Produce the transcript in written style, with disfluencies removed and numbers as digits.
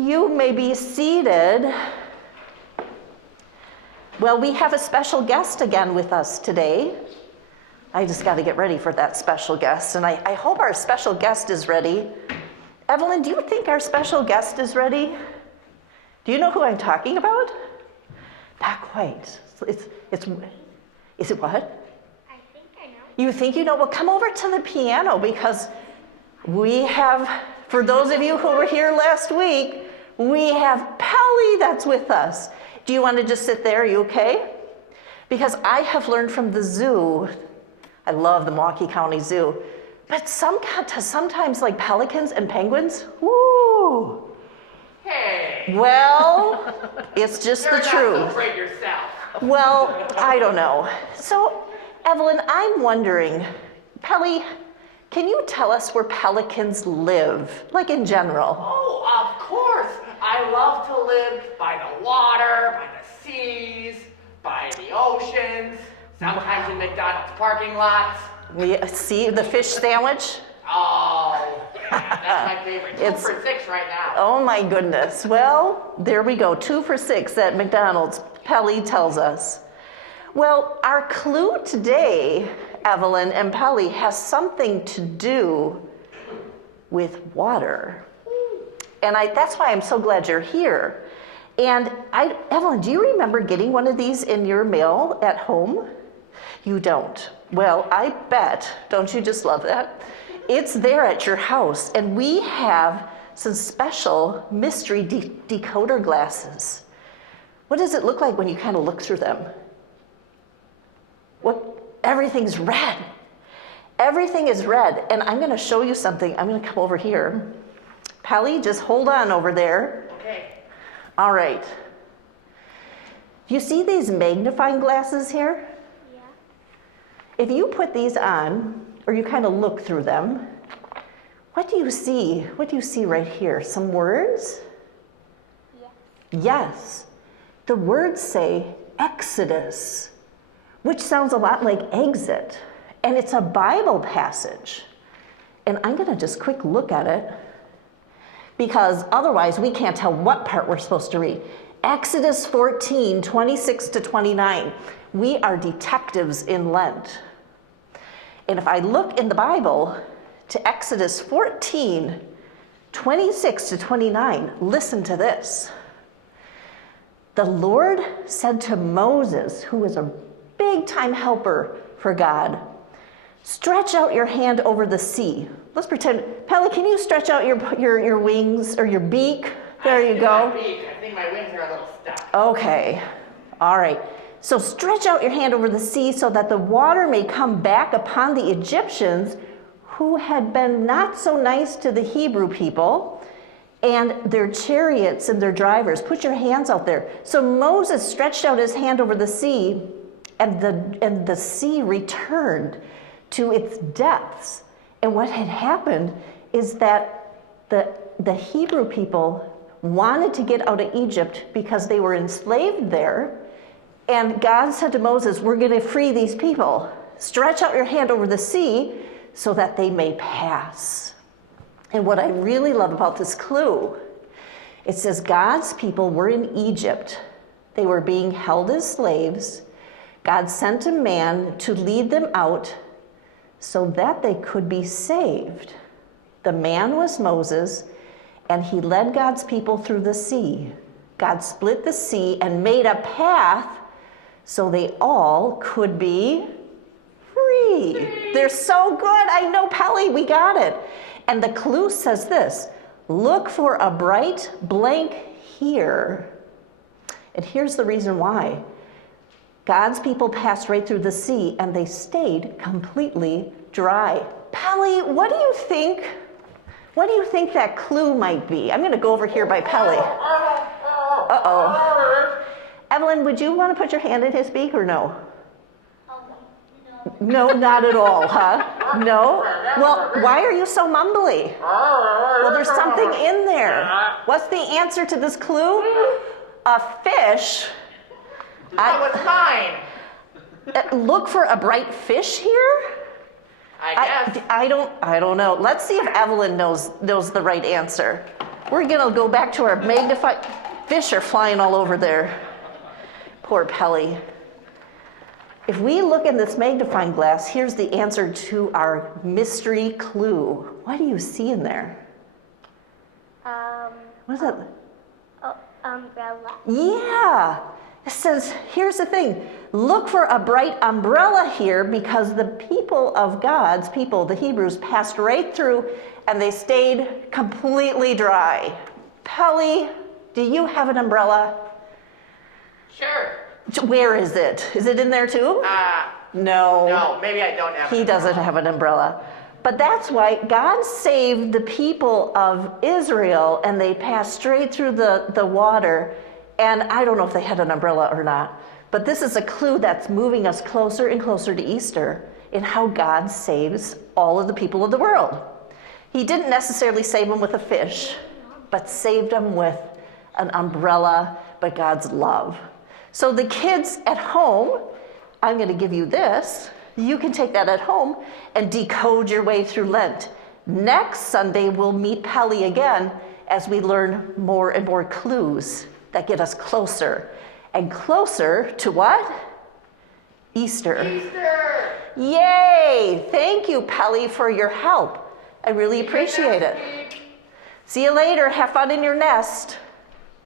You may be seated. Well, we have a special guest again with us today. I just got to get ready for that special guest, and I hope our special guest is ready. Evelyn, do you think our special guest is ready? Do you know who I'm talking about? Not quite. Is it what? I think I know. You think you know? Well, come over to the piano because we have, for those of you who were here last week, we have Peli that's with us. Do you want to just sit there? Are you okay? Because I have learned from the zoo, I love the Milwaukee County Zoo, but sometimes like pelicans and penguins, woo. Hey. Well, it's just the truth. You're not so great yourself. Well, I don't know. So, Evelyn, I'm wondering, Peli, can you tell us where pelicans live, like in general? Oh, of course. I love to live by the water, by the seas, by the oceans, sometimes in McDonald's parking lots. We see the fish sandwich? Oh, yeah, that's my favorite. Two for $6 right now. Oh my goodness. Well, there we go. 2 for $6 at McDonald's. Peli tells us. Well, our clue today, Evelyn and Peli, has something to do with water. And that's why I'm so glad you're here. And Evelyn, do you remember getting one of these in your mail at home? You don't. Well, I bet, don't you just love that? It's there at your house, and we have some special mystery decoder glasses. What does it look like when you kind of look through them? Everything's red. Everything is red, and I'm going to show you something. I'm going to come over here. Peli, just hold on over there. Okay. All right. Do you see these magnifying glasses here? Yeah. If you put these on, or you kind of look through them, what do you see? What do you see right here? Some words? Yeah. Yes. The words say Exodus, which sounds a lot like exit. And it's a Bible passage. And I'm going to just quick look at it because otherwise we can't tell what part we're supposed to read. Exodus 14, 26 to 29. We are detectives in Lent. And if I look in the Bible to Exodus 14, 26 to 29, listen to this. The Lord said to Moses, who was a big-time helper for God, stretch out your hand over the sea. Let's pretend, Peli, can you stretch out your wings or your beak? There you go. I think my wings are a little stuck. Okay, all right. So stretch out your hand over the sea so that the water may come back upon the Egyptians who had been not so nice to the Hebrew people and their chariots and their drivers. Put your hands out there. So Moses stretched out his hand over the sea, and the sea returned to its depths. And what had happened is that the Hebrew people wanted to get out of Egypt because they were enslaved there. And God said to Moses, we're going to free these people. Stretch out your hand over the sea so that they may pass. And what I really love about this clue, it says God's people were in Egypt. They were being held as slaves. God sent a man to lead them out so that they could be saved. The man was Moses, and he led God's people through the sea. God split the sea and made a path so they all could be free. They're so good. I know, Peli, we got it. And the clue says this: look for a bright blank here. And here's the reason why. God's people passed right through the sea and they stayed completely dry. Peli, what do you think? What do you think that clue might be? I'm going to go over here by Peli. Uh-oh. Evelyn, would you want to put your hand in his beak or no? No. No, not at all, huh? No? Well, why are you so mumbly? Well, there's something in there. What's the answer to this clue? A fish. That was mine. Look for a bright fish here? I guess. I don't know. Let's see if Evelyn knows the right answer. We're gonna go back to our magnified, fish are flying all over there. Poor Peli. If we look in this magnifying glass, here's the answer to our mystery clue. What do you see in there? What is it? Oh, umbrella. Yeah. It says, here's the thing. Look for a bright umbrella here because the people of God's people, the Hebrews, passed right through and they stayed completely dry. Peli, do you have an umbrella? Sure. Where is it? Is it in there too? No. No, maybe I don't have He it. doesn't have an umbrella. But that's why God saved the people of Israel and they passed straight through the water. And I don't know if they had an umbrella or not. But this is a clue that's moving us closer and closer to Easter in how God saves all of the people of the world. He didn't necessarily save them with a fish, but saved them with an umbrella, but God's love. So the kids at home, I'm going to give you this. You can take that at home and decode your way through Lent. Next Sunday, we'll meet Peli again as we learn more and more clues that get us closer and closer to what? Easter. Easter! Yay! Thank you, Peli, for your help. I really appreciate it. See you later. Have fun in your nest.